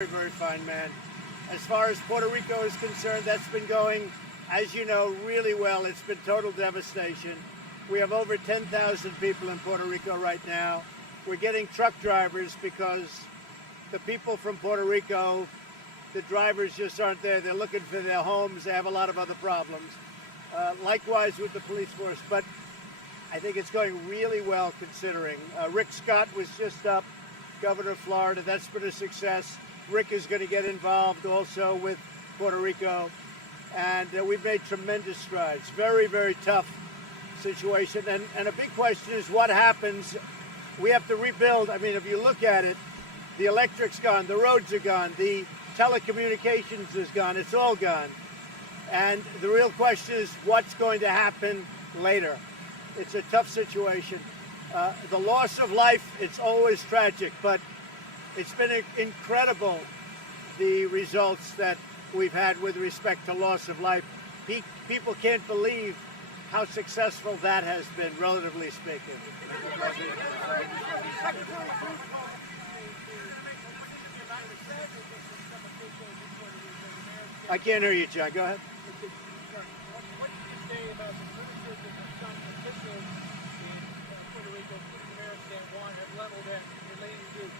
Very, very fine, man. As far as Puerto Rico is concerned, that's been going, as you know, really well. It's been total devastation. We have over 10,000 people in Puerto Rico right now. We're getting truck drivers because the people from Puerto Rico, the drivers just aren't there. They're looking for their homes. They have a lot of other problems. Likewise with the police force, but I think it's going really well considering. Rick Scott was just up, governor of Florida. That's been a success. Rick is going to get involved also with Puerto Rico, and we've made tremendous strides. Very, very tough situation, and a big question is what happens. We have to rebuild. I mean, if you look at it, the electric's gone, the roads are gone, the telecommunications is gone, it's all gone. And the real question is what's going to happen later. It's a tough situation. The loss of life, it's always tragic, but it's been incredible, the results that we've had with respect to loss of life. People can't believe how successful that has been, relatively speaking. I can't hear you, John. Go ahead. What did you say about the criticism of some officials in Puerto Rico, including mayors that have leveled at relating to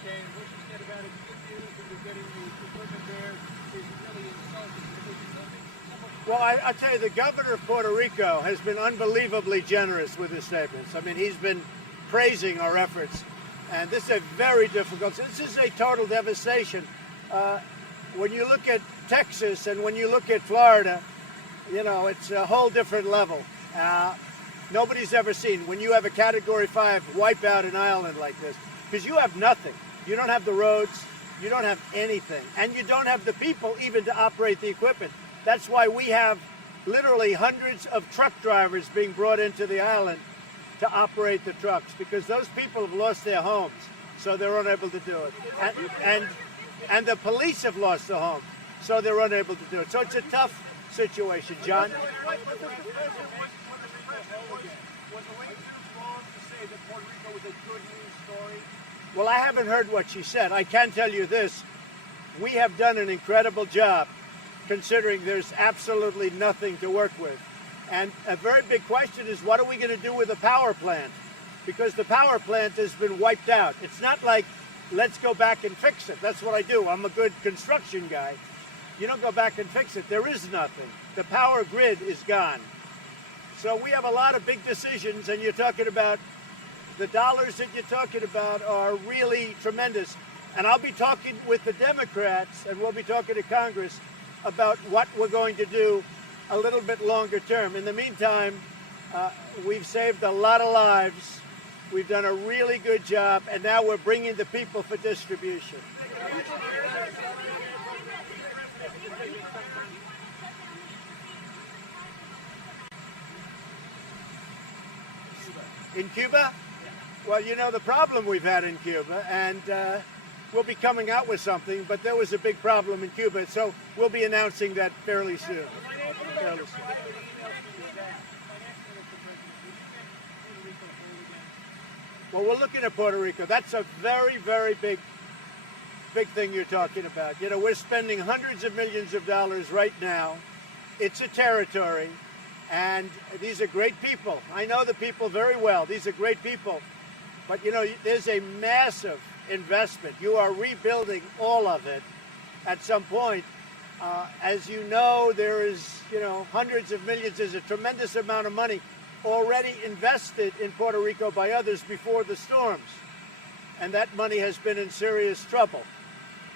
saying what you said about it, good news that you're getting the equipment there is really insulting. Well, I'll tell you, the governor of Puerto Rico has been unbelievably generous with his statements. I mean, he's been praising our efforts. And this is a very difficult, this is a total devastation. When you look at Texas and when you look at Florida, you know, it's a whole different level. Nobody's ever seen, when you have a Category 5 wipe out an island like this, because you have nothing. You don't have the roads, you don't have anything, and you don't have the people even to operate the equipment. That's why we have literally hundreds of truck drivers being brought into the island to operate the trucks, because those people have lost their homes, so they're unable to do it. And the police have lost their homes, so they're unable to do it. So it's a tough situation, John. Was the late news wrong to say that Puerto Rico was a good news story? Well, I haven't heard what she said. I can tell you this. We have done an incredible job, considering there's absolutely nothing to work with. And a very big question is, what are we going to do with the power plant? Because the power plant has been wiped out. It's not like, let's go back and fix it. That's what I do. I'm a good construction guy. You don't go back and fix it. There is nothing. The power grid is gone. So we have a lot of big decisions, and you're talking about the dollars that you're talking about are really tremendous. And I'll be talking with the Democrats, and we'll be talking to Congress about what we're going to do a little bit longer term. In the meantime, we've saved a lot of lives. We've done a really good job, and now we're bringing the people for distribution. In Cuba? Well, you know the problem we've had in Cuba, and we'll be coming out with something, but there was a big problem in Cuba, so we'll be announcing that fairly soon. Well, we're looking at Puerto Rico. That's a very, very big thing you're talking about. You know, we're spending hundreds of millions of dollars right now. It's a territory, and these are great people. I know the people very well. These are great people. But, you know, there's a massive investment. You are rebuilding all of it at some point. As you know, there is, you know, hundreds of millions. There's a tremendous amount of money already invested in Puerto Rico by others before the storms. And that money has been in serious trouble.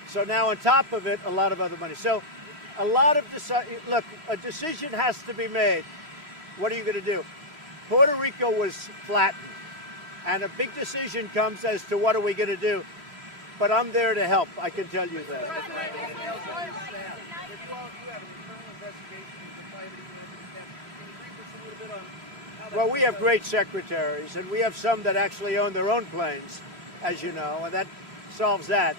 So now on top of it, a lot of other money. So a lot of, look, a decision has to be made. What are you going to do? Puerto Rico was flattened. And a big decision comes as to what are we going to do. But I'm there to help, I can tell you that. Well, we have great secretaries, and we have some that actually own their own planes, as you know, and that solves that.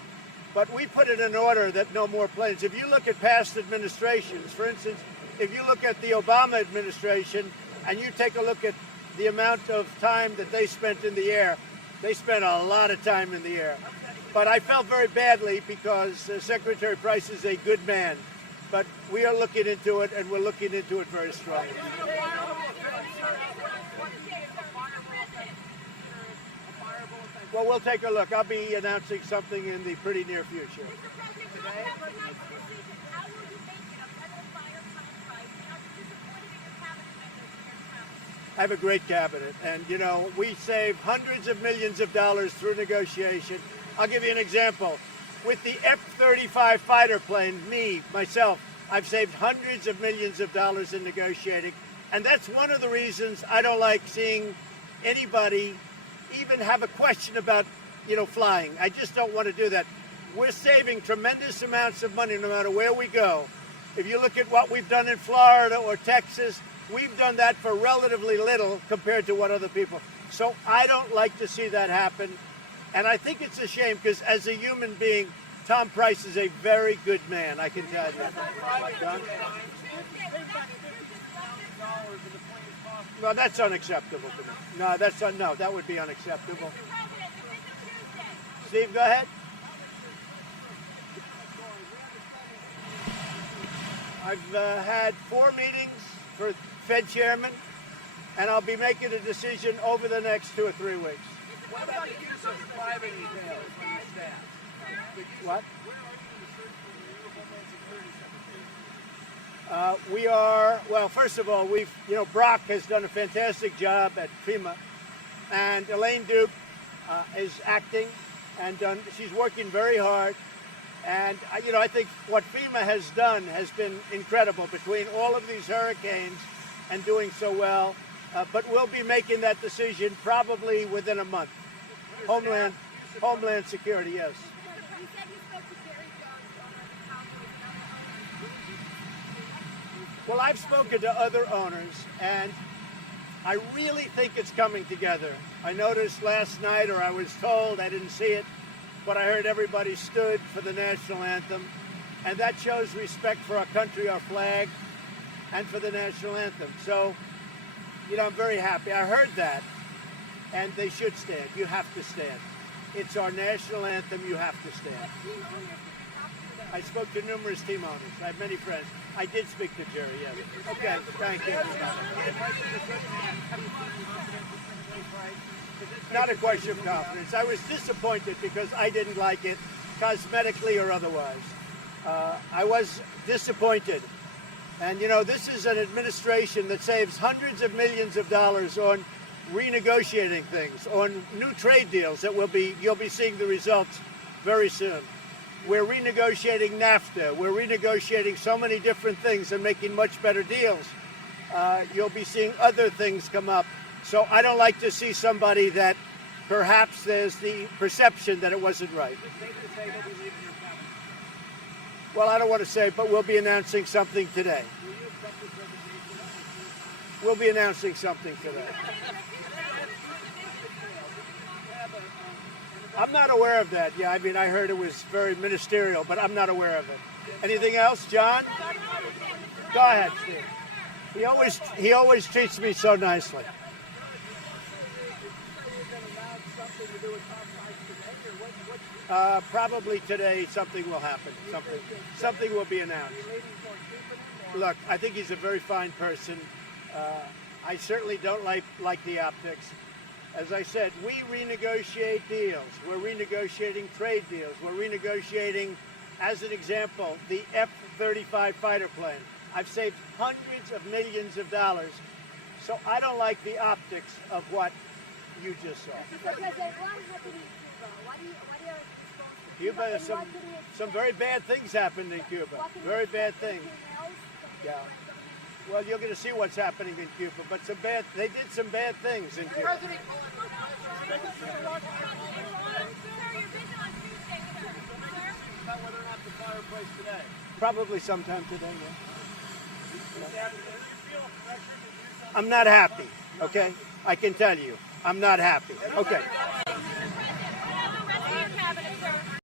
But we put it in order that no more planes. If you look at past administrations, for instance, if you look at the Obama administration and you take a look at the amount of time that they spent in the air, they spent a lot of time in the air. But I felt very badly because Secretary Price is a good man. But we are looking into it, and we're looking into it very strongly. Well, we'll take a look. I'll be announcing something in the pretty near future. I have a great cabinet, and you know, we saved hundreds of millions of dollars through negotiation. I'll give you an example. With the F-35 fighter plane, myself, I've saved hundreds of millions of dollars in negotiating, and that's one of the reasons I don't like seeing anybody even have a question about, flying. I just don't want to do that. We're saving tremendous amounts of money no matter where we go. If you look at what we've done in Florida or Texas, we've done that for relatively little compared to what other people. So I don't like to see that happen. And I think it's a shame because as a human being, Tom Price is a very good man, I can tell you. John? No, that's unacceptable to me. No, that would be unacceptable. Steve, go ahead. I've had 4 meetings for Fed chairman, and I'll be making a decision over the next 2 or 3 weeks. What about the use of private emails for your staff? What? Where are you in the search for the new Homeland Security Secretary? We are, well, first of all, Brock has done a fantastic job at FEMA, and Elaine Duke is acting, and she's working very hard. And, I think what FEMA has done has been incredible between all of these hurricanes and doing so well. But we'll be making that decision probably within a month. Homeland Security, yes. You said you spoke to Jerry Jones on the Cowboys. Well, I've spoken to other owners, and I really think it's coming together. I noticed last night, or I was told, I didn't see it, but I heard everybody stood for the national anthem, and that shows respect for our country, our flag, and for the national anthem. So, I'm very happy. I heard that, and they should stand. You have to stand. It's our national anthem. You have to stand. I spoke to numerous team owners. I have many friends. I did speak to Jerry, yes. Okay, thank you. Not a question of confidence. I was disappointed because I didn't like it, cosmetically or otherwise. I was disappointed. And, this is an administration that saves hundreds of millions of dollars on renegotiating things, on new trade deals that you'll be seeing the results very soon. We're renegotiating NAFTA. We're renegotiating so many different things and making much better deals. You'll be seeing other things come up. So I don't like to see somebody that perhaps there's the perception that it wasn't right. Well, I don't want to say, but we'll be announcing something today. We'll be announcing something today. I'm not aware of that. Yeah, I heard it was very ministerial, but I'm not aware of it. Anything else, John? Go ahead, Steve. He always treats me so nicely. Probably today something will happen. Something will be announced. Look, I think he's a very fine person. I certainly don't like the optics. As I said, we renegotiate deals. We're renegotiating trade deals. We're renegotiating, as an example, the F-35 fighter plane. I've saved hundreds of millions of dollars. So I don't like the optics of what you just saw. Cuba, there's some very bad things happened in Cuba. Very bad things. Yeah. Well, you're going to see what's happening in Cuba, but they did some bad things in Cuba. Probably sometime today, yeah. I'm not happy, okay? I can tell you, I'm not happy. Okay.